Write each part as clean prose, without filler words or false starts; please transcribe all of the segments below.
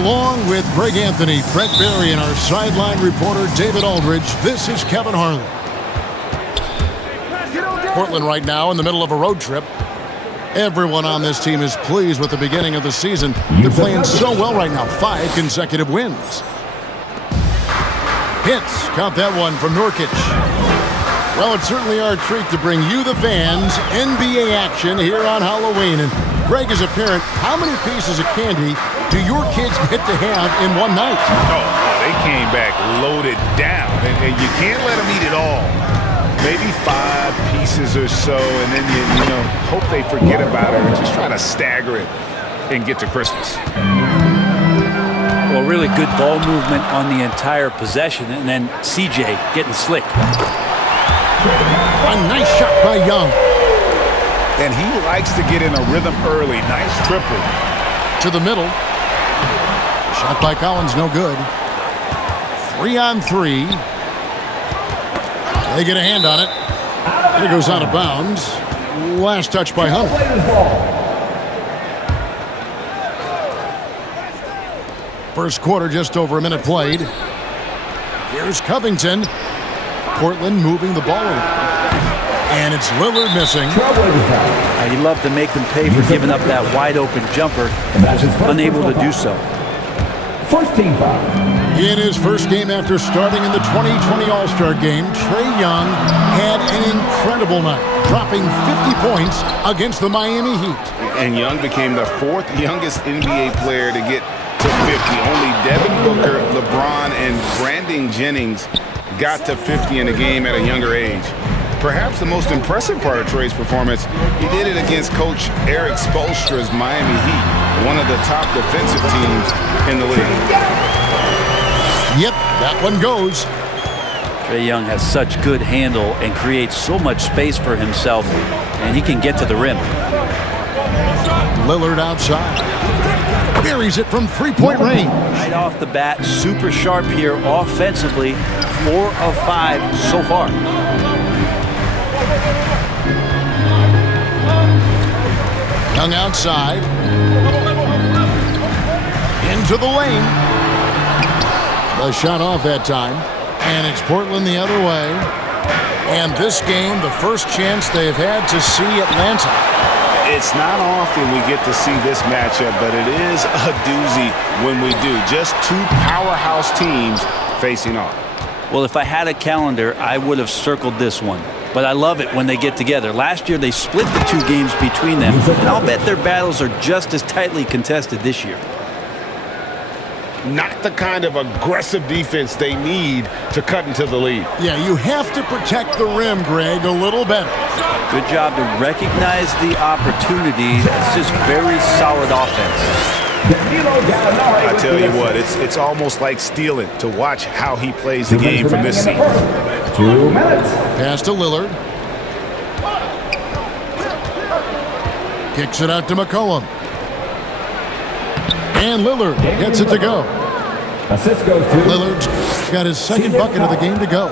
Along with Greg Anthony, Brett Berry, and our sideline reporter David Aldridge, this is Kevin Harlan. Portland right now in the middle of a road trip. Everyone on this team is pleased with the beginning of the season. They're playing so well right now. 5 consecutive wins. Hits. Count that one from Nurkic. Well, it's certainly our treat to bring you, the fans, NBA action here on Halloween. And Greg, as a parent, how many pieces of candy do your kids get to have in one night? Oh, they came back loaded down, and you can't let them eat it all. Maybe 5 pieces or so, and then you know, hope they forget about it and just try to stagger it and get to Christmas. Well, really good ball movement on the entire possession, and then CJ getting slick. A nice shot by Young. And he likes to get in a rhythm early. Nice triple. To the middle. Shot by Collins, no good. 3-on-3. They get a hand on it. And it goes out of bounds. Last touch by Hunter. First quarter, just over a minute played. Here's Covington. Portland moving the ball around. And it's Lillard missing. He'd love to make them pay for giving up that wide-open jumper. Unable to do so. First team foul. In his first game after starting in the 2020 All-Star Game, Trae Young had an incredible night, dropping 50 points against the Miami Heat. And Young became the 4th youngest NBA player to get to 50. Only Devin Booker, LeBron, and Brandon Jennings got to 50 in a game at a younger age. Perhaps the most impressive part of Trae's performance, he did it against Coach Eric Spoelstra's Miami Heat, one of the top defensive teams in the league. Yep, that one goes. Trae Young has such good handle and creates so much space for himself, and he can get to the rim. Lillard outside. Buries it from three-point range. Right off the bat, super sharp here offensively. 4 of 5 so far. Young outside. Into the lane. The shot off that time. And it's Portland the other way. And this game, the first chance they've had to see Atlanta. It's not often we get to see this matchup, but it is a doozy when we do. Just 2 powerhouse teams facing off. Well, if I had a calendar, I would have circled this one. But I love it when they get together. Last year, they split the 2 games between them, and I'll bet their battles are just as tightly contested this year. Not the kind of aggressive defense they need to cut into the lead. Yeah, you have to protect the rim, Greg, a little better. Good job to recognize the opportunity. It's just very solid offense. I tell you what, it's almost like stealing to watch how he plays the game from this seat. 2 minutes. Pass to Lillard. Kicks it out to McCollum. And Lillard gets it to go. Assist goes to Lillard's got his second bucket of the game to go.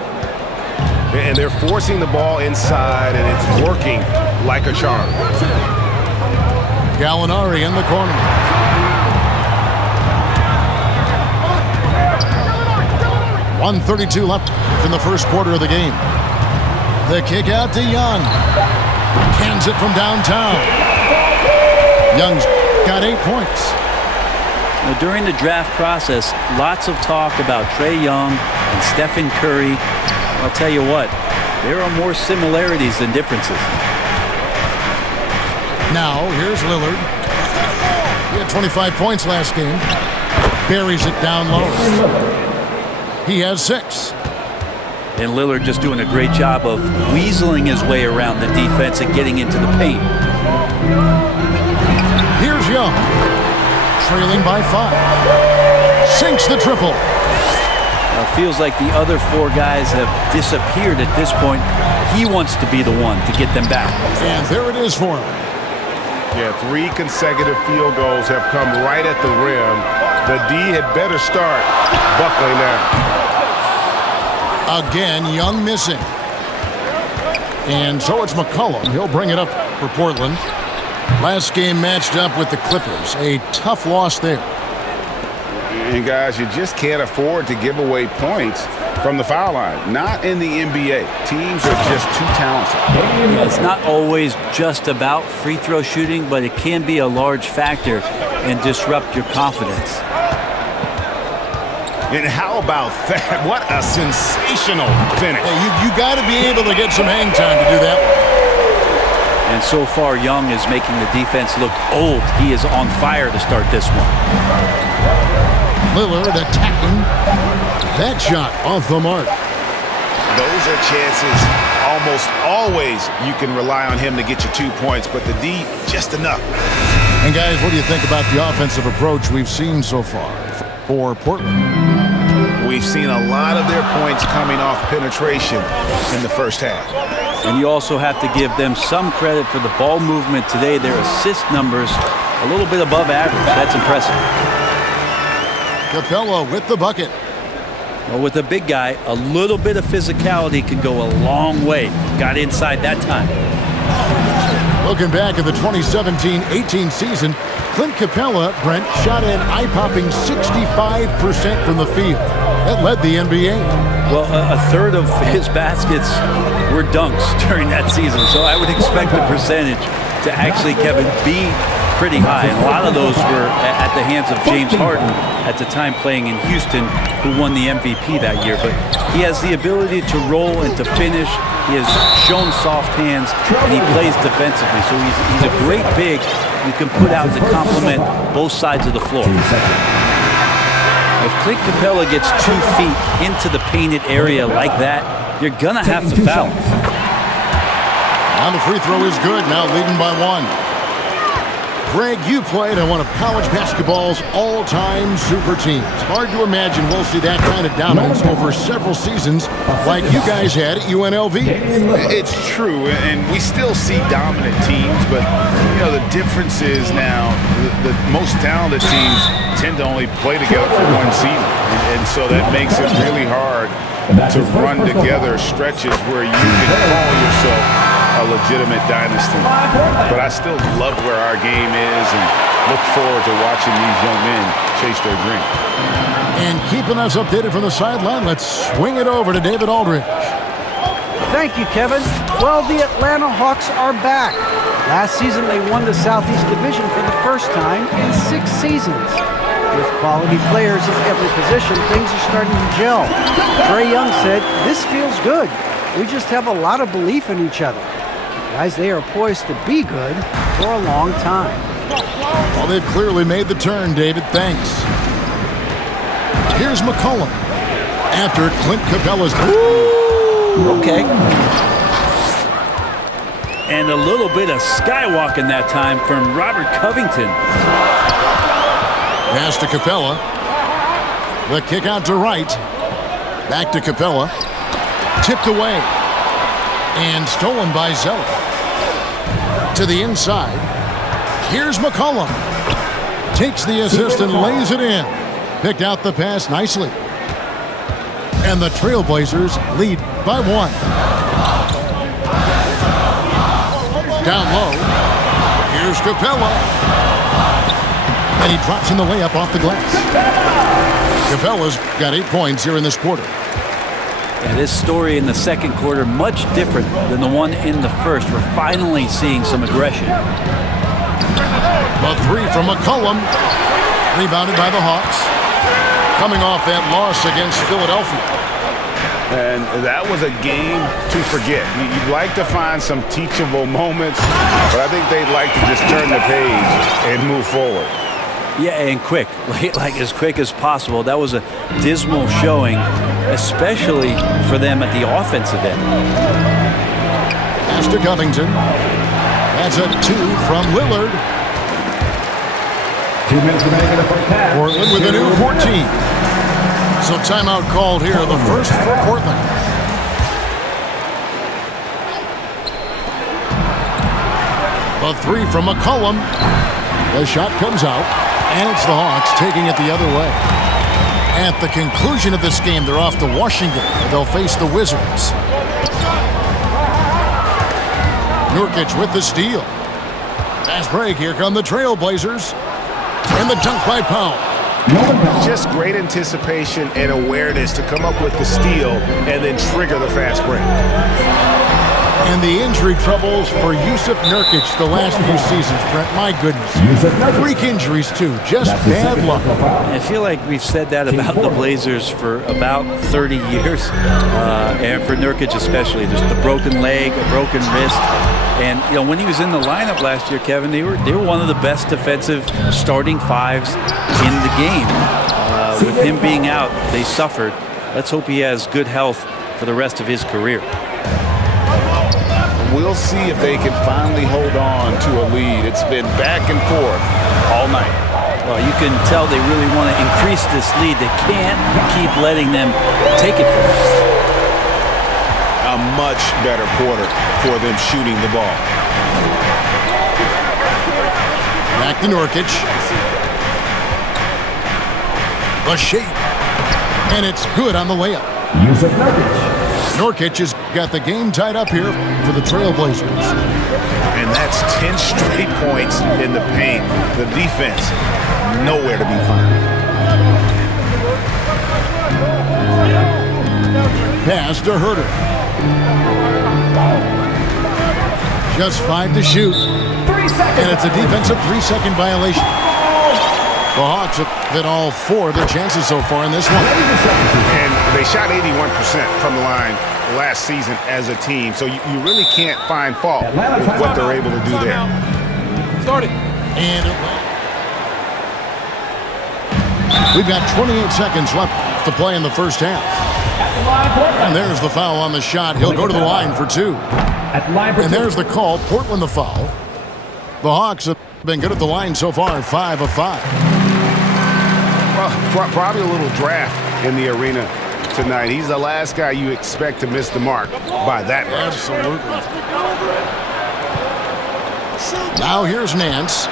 And they're forcing the ball inside, and it's working like a charm. Gallinari in the corner. .132 left in the first quarter of the game. The kick out to Young. Cans it from downtown. Young's got 8 points. Well, during the draft process, lots of talk about Trae Young and Stephen Curry. I'll tell you what, there are more similarities than differences. Now, here's Lillard. He had 25 points last game. Buries it down low. He has 6. And Lillard just doing a great job of weaseling his way around the defense and getting into the paint. Here's Young. Trailing by 5. Sinks the triple. Now it feels like the other 4 guys have disappeared at this point. He wants to be the one to get them back. And there it is for him. Yeah, 3 consecutive field goals have come right at the rim. The D had better start buckling now. Again, Young missing. And so it's McCollum. He'll bring it up for Portland. Last game matched up with the Clippers. A tough loss there. And guys, you just can't afford to give away points from the foul line. Not in the NBA. Teams are just too talented. Yeah, it's not always just about free throw shooting, but it can be a large factor and disrupt your confidence. And how about that? What a sensational finish. Hey, you got to be able to get some hang time to do that one. And so far, Young is making the defense look old. He is on fire to start this one. Lillard attacking. That shot off the mark. Those are chances almost always you can rely on him to get you 2 points, but the D, just enough. And guys, what do you think about the offensive approach we've seen so far for Portland? We've seen a lot of their points coming off penetration in the first half. And you also have to give them some credit for the ball movement today. Their assist numbers a little bit above average. That's impressive. Capella with the bucket. Well, with a big guy, a little bit of physicality can go a long way. Got inside that time. Looking back at the 2017-18 season, Clint Capella, Brent, shot an eye-popping 65% from the field. That led the NBA. Well, a third of his baskets were dunks during that season, so I would expect the percentage to actually, Kevin, be pretty high. And a lot of those were at the hands of James Harden at the time playing in Houston, who won the MVP that year. But he has the ability to roll and to finish. He has shown soft hands, and he plays defensively. So he's a great big you can put out to complement both sides of the floor. If Clint Capella gets 2 feet into the painted area like that, you're going to have to foul. Now the free throw is good, now leading by 1. Greg, you played on one of college basketball's all-time super teams. Hard to imagine we'll see that kind of dominance over several seasons like you guys had at UNLV. It's true, and we still see dominant teams, but you know the difference is now the most talented teams tend to only play together for one season, and so that makes it really hard to run together stretches where you can call yourself a legitimate dynasty. But I still love where our game is and look forward to watching these young men chase their dream. And keeping us updated from the sideline, let's swing it over to David Aldridge. Thank you, Kevin. Well, the Atlanta Hawks are back. Last season, they won the Southeast Division for the first time in 6 seasons. With quality players in every position, things are starting to gel. Trae Young said, "This feels good. We just have a lot of belief in each other." Guys, they are poised to be good for a long time. Well, they've clearly made the turn, David. Thanks. Here's McCollum. After Clint Capella's... Okay. And a little bit of skywalking that time from Robert Covington. Pass to Capella. The kick out to right. Back to Capella. Tipped away. And stolen by Zeller. To the inside. Here's McCollum. Takes the assist and lays it in. Picked out the pass nicely. And the Trailblazers lead by 1. Down low. Here's Capella. And he drops in the layup off the glass. Capella's got 8 points here in this quarter. Yeah, this story in the second quarter, much different than the one in the first. We're finally seeing some aggression. The 3 from McCollum. Rebounded by the Hawks. Coming off that loss against Philadelphia. And that was a game to forget. You'd like to find some teachable moments, but I think they'd like to just turn the page and move forward. Yeah, and quick, like as quick as possible. That was a dismal showing, especially for them at the offensive end. Pass to Covington. That's a 2 from Lillard. 2 minutes remaining in the first half. Portland with a new 14. So timeout called here, the first for Portland. The 3 from McCollum. The shot comes out, and it's the Hawks taking it the other way. At the conclusion of this game, they're off to Washington, where they'll face the Wizards. Nurkic with the steal. Fast break, here come the Trailblazers. And the dunk by Powell. Just great anticipation and awareness to come up with the steal and then trigger the fast break. And the injury troubles for Jusuf Nurkic the last few seasons, Brent. My goodness. Freak injuries, too. Just bad luck. I feel like we've said that about the Blazers for about 30 years, and for Nurkic especially. There's the broken leg, a broken wrist. And, you know, when he was in the lineup last year, Kevin, they were one of the best defensive starting fives in the game. With him being out, they suffered. Let's hope he has good health for the rest of his career. We'll see if they can finally hold on to a lead. It's been back and forth all night. Well, you can tell they really want to increase this lead. They can't keep letting them take it from us. A much better quarter for them shooting the ball. Back to Nurkic. The shake. And it's good on the layup. Jusuf Nurkic. Nurkic has got the game tied up here for the Trailblazers. And that's 10 straight points in the paint. The defense, nowhere to be found. Pass to Herter. Just 5 to shoot. 3 seconds. And it's a defensive 3-second violation. The Hawks have hit all 4 of their chances so far in this one. And they shot 81% from the line last season as a team. So you really can't find fault with what they're able to do there. Started. And we've got 28 seconds left to play in the first half. And there's the foul on the shot. He'll go to the line for 2. And there's the call. Portland the foul. The Hawks have been good at the line so far, 5 of 5. Well, probably a little draft in the arena tonight. He's the last guy you expect to miss the mark by that much. Absolutely. Now here's Nance.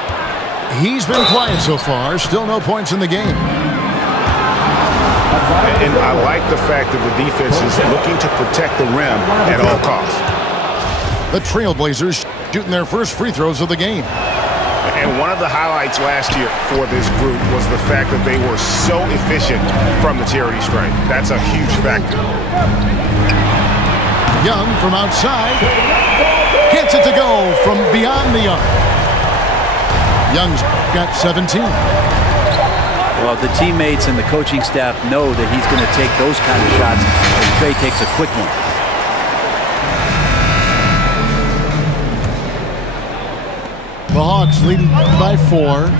He's been quiet so far. Still no points in the game. And I like the fact that the defense is looking to protect the rim at all costs. The Trailblazers shooting their first free throws of the game. And one of the highlights last year for this group was the fact that they were so efficient from the charity stripe. That's a huge factor. Young from outside. Gets it to go from beyond the arc. Young's got 17. Well, the teammates and the coaching staff know that he's going to take those kind of shots. Trey takes a quick one. The Hawks leading by 4.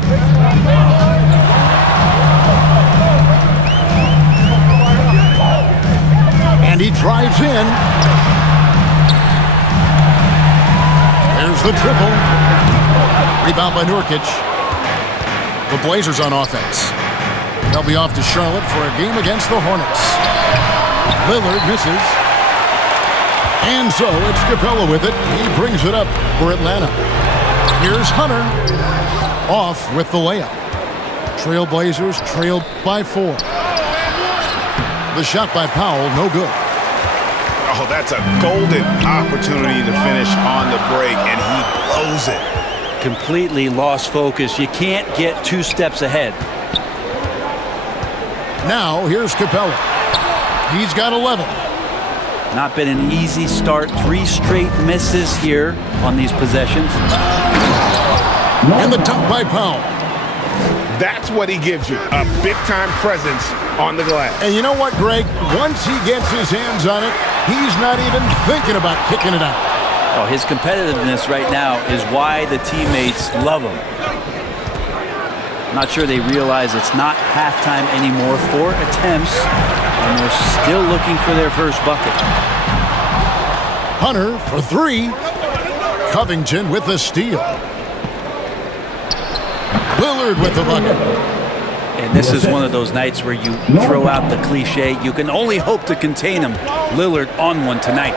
And he drives in. There's the triple. Rebound by Nurkic. The Blazers on offense. They'll be off to Charlotte for a game against the Hornets. Lillard misses. And so it's Capella with it. He brings it up for Atlanta. Here's Hunter, off with the layup. Trailblazers trail by 4. The shot by Powell, no good. Oh, that's a golden opportunity to finish on the break, and he blows it. Completely lost focus. You can't get 2 steps ahead. Now, here's Capella. He's got 11. Not been an easy start. 3 straight misses here on these possessions. And the dunk by Powell. That's what he gives you, a big-time presence on the glass. And you know what, Greg? Once he gets his hands on it, he's not even thinking about kicking it out. Oh, his competitiveness right now is why the teammates love him. Not sure they realize it's not halftime anymore. 4 attempts, and they're still looking for their first bucket. Hunter for 3. Covington with the steal. Lillard with the bucket. And this is one of those nights where you throw out the cliche. You can only hope to contain him. Lillard on one tonight.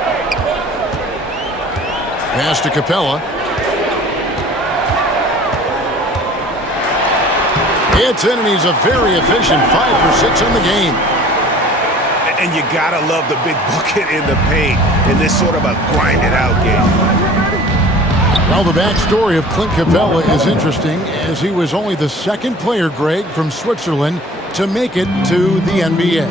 Pass to Capella. It's in, and he's a very efficient 5 for 6 in the game. And you gotta love the big bucket in the paint in this sort of a grind-it-out game. Well, the backstory of Clint Capella is interesting, as he was only the second player, Greg, from Switzerland to make it to the NBA.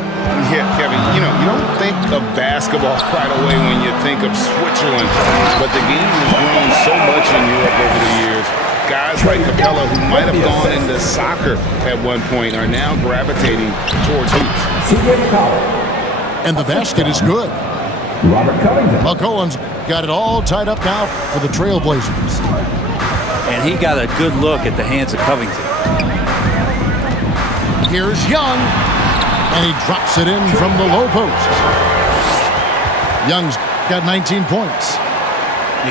Yeah, Kevin, you don't think of basketball right away when you think of Switzerland, but the game has grown so much in Europe over the years. Guys like Capella, who might have gone into soccer at one point, are now gravitating towards hoops. And the basket is good. Robert Covington. McCollum's got it all tied up now for the Trailblazers. And he got a good look at the hands of Covington. Here's Young, and he drops it in from the low post. Young's got 19 points.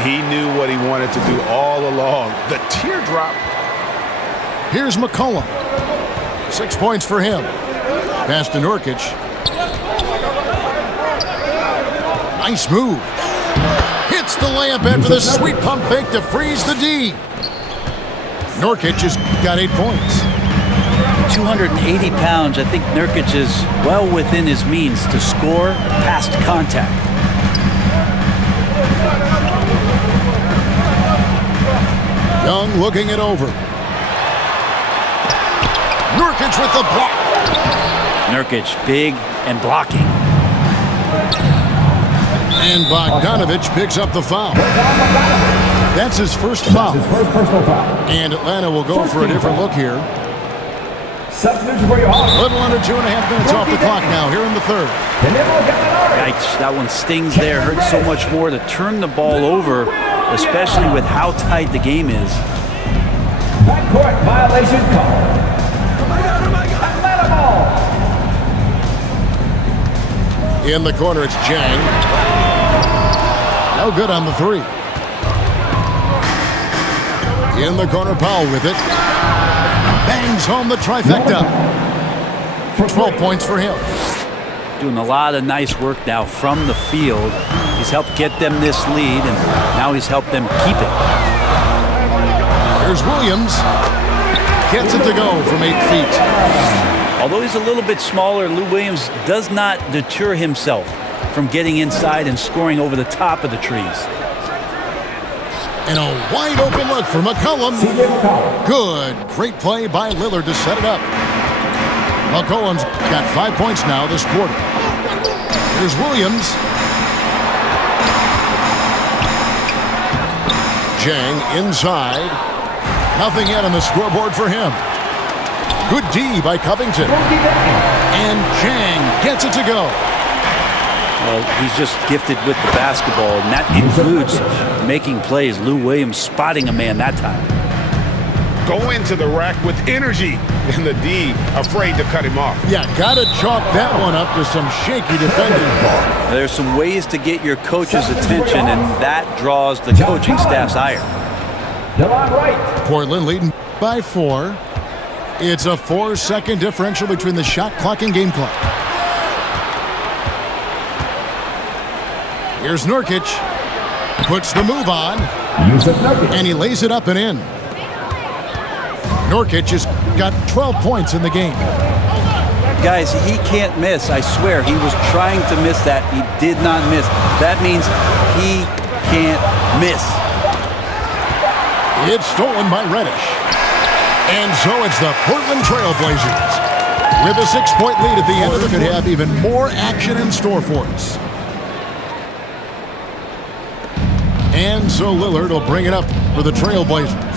He knew what he wanted to do all along. The teardrop. Here's McCollum. 6 points for him. Pass to Nurkic. Nice move. Hits the layup after the sweet pump fake to freeze the D. Nurkic has got 8 points. 280 pounds. I think Nurkic is well within his means to score past contact. Young looking it over. Nurkic with the block. Nurkic big and blocking. And Bogdanovich picks up the foul. That's his first foul. His first personal foul. And Atlanta will go for a different look here. Substitution for you all. A little under 2.5 minutes off the clock now here in the third. Yikes, that one stings there. Hurts so much more to turn the ball over, especially with how tight the game is. Backcourt violation call. Atlanta ball. In the corner, it's Jang. No good on the three. In the corner, Powell with it. Bangs home the trifecta. 12 points for him. Doing a lot of nice work now from the field. He's helped get them this lead, and now he's helped them keep it. Here's Williams. Gets it to go from 8 feet. Although he's a little bit smaller, Lou Williams does not deter himself from getting inside and scoring over the top of the trees. And a wide open look for McCollum. Good. Great play by Lillard to set it up. McCollum's got 5 points now this quarter. Here's Williams. Jang inside. Nothing yet on the scoreboard for him. Good D by Covington. And Jang gets it to go. Well, he's just gifted with the basketball, and that includes making plays. Lou Williams spotting a man that time. Go into the rack with energy, and the D afraid to cut him off. Yeah, gotta chalk that one up to some shaky defending. There's some ways to get your coach's attention, and that draws the coaching staff's ire. Portland leading by 4. It's a 4-second differential between the shot clock and game clock. Here's Nurkic. Puts the move on. And he lays it up and in. Nurkic has got 12 points in the game. Guys, he can't miss. I swear, he was trying to miss that. He did not miss. That means he can't miss. It's stolen by Reddish. And so it's the Portland Trailblazers. With a 6-point lead at the end of it, could have even more action in store for us. And so Lillard will bring it up for the Trailblazers.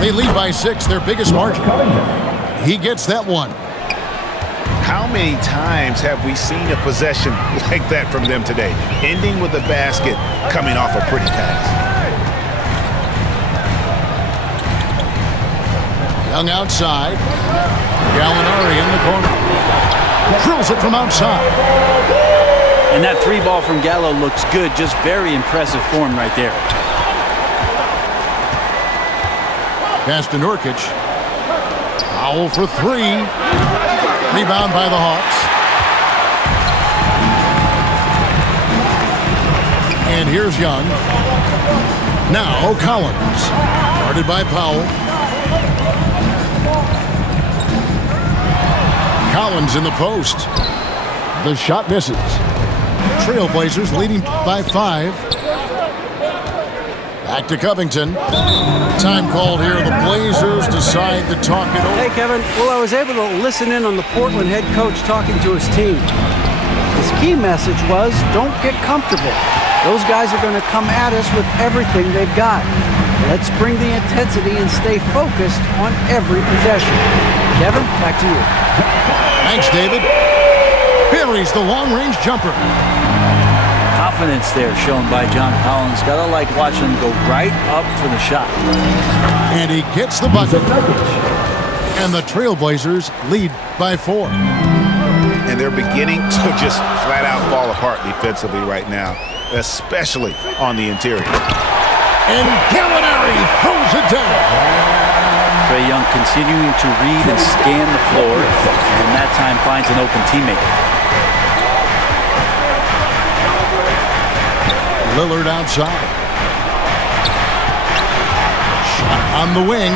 They lead by 6, their biggest margin. He gets that one. How many times have we seen a possession like that from them today, ending with a basket coming off a pretty pass? Young outside. Gallinari in the corner. Drills it from outside. And that 3-ball from Gallo looks good. Just very impressive form right there. Pass to Nurkic. Foul for 3. Rebound by the Hawks. And here's Young. Now Collins. Guarded by Powell. Collins in the post. The shot misses. Trailblazers leading by 5. Back to Covington. Time called here. The Blazers decide to talk it over. Hey, Kevin. Well, I was able to listen in on the Portland head coach talking to his team. His key message was, don't get comfortable. Those guys are going to come at us with everything they've got. Let's bring the intensity and stay focused on every possession. Kevin, back to you. Thanks, David. Buries the long-range jumper. Confidence there shown by John Collins. Gotta like watching him go right up for the shot. And he gets the bucket. And the Trailblazers lead by 4. And they're beginning to just flat out fall apart defensively right now, especially on the interior. And Gallinari throws it down. Trae Young continuing to read and scan the floor, and that time finds an open teammate. Lillard outside. Shot on the wing.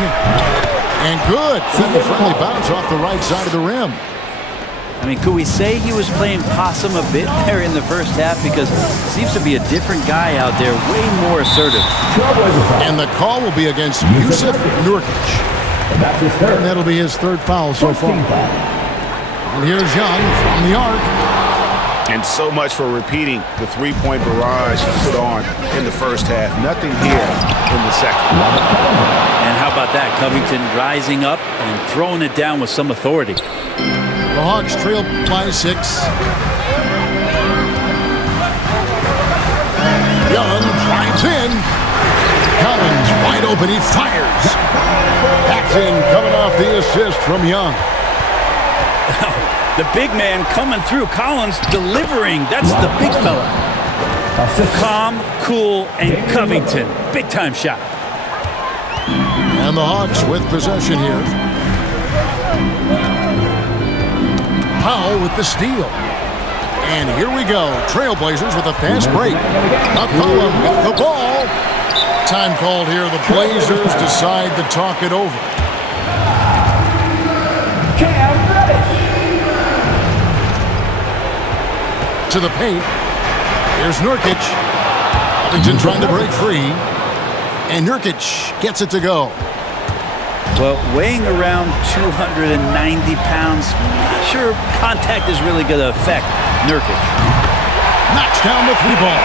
And good. A friendly bounce off the right side of the rim. I mean, could we say he was playing possum a bit there in the first half? Because it seems to be a different guy out there, way more assertive. And the call will be against Yusuf Nurkic. And that'll be his 3rd foul so far. And here's Young from the arc. And so much for repeating the three-point barrage he put on in the first half. Nothing here in the second. And how about that? Covington rising up and throwing it down with some authority. The Hawks trail by 6. Young drives in. Collins wide open. He fires. Backs in, coming off the assist from Young. The big man coming through. Collins delivering. That's the big fella. Calm, cool, and Covington. Big time shot. And the Hawks with possession here. Powell with the steal. And here we go. Trailblazers with a fast break. McCollum with the ball. Time called here. The Blazers decide to talk it over. To the paint. Here's Nurkic. Covington trying to break free. And Nurkic gets it to go. Well, weighing around 290 pounds, not sure contact is really going to affect Nurkic. Knocks down the 3-ball.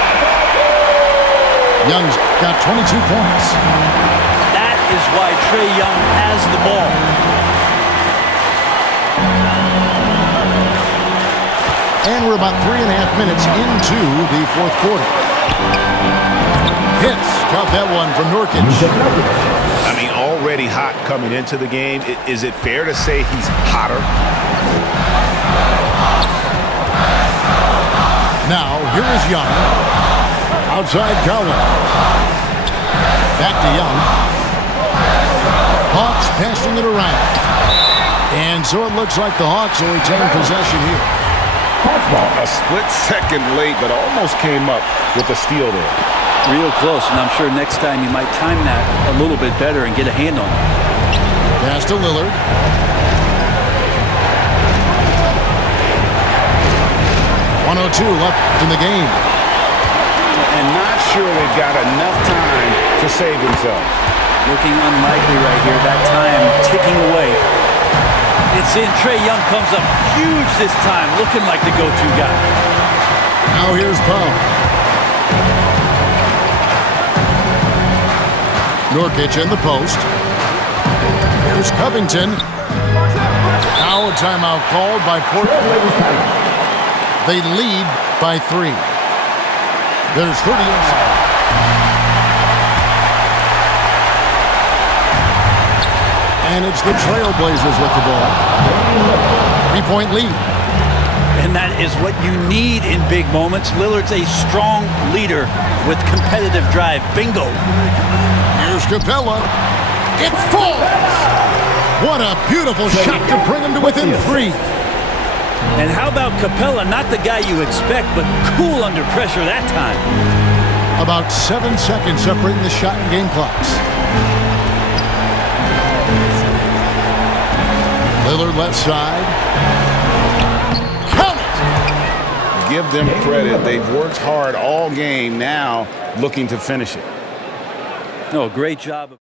Young's got 22 points. That is why Trae Young has the ball. And we're about 3.5 minutes into the 4th quarter. Hits. Caught that one from Nurkic. I mean, already hot coming into the game. Is it fair to say he's hotter? Now, here is Young. Outside Collins. Back to Young. Hawks passing it around. And so it looks like the Hawks will retain possession here. A split second late, but almost came up with a steal there. Real close, and I'm sure next time he might time that a little bit better and get a hand on it. Pass to Lillard. .102 left in the game. And not sure they've got enough time to save themselves. Looking unlikely right here. That time ticking away. It's in. Trae Young comes up huge this time, looking like the go-to guy. Now here's Powell. Nurkic in the post. Here's Covington. Now a timeout called by Portland. They lead by 3. There's 30 inside. And it's the Trailblazers with the ball. 3-point lead. And that is what you need in big moments. Lillard's a strong leader with competitive drive. Bingo. Here's Capella. It falls. What a beautiful shot to bring him to within 3. And how about Capella? Not the guy you expect, but cool under pressure that time. About 7 seconds separating the shot and game clocks. Lillard left side. Count it! Give them credit. They've worked hard all game, now looking to finish it. No, great job.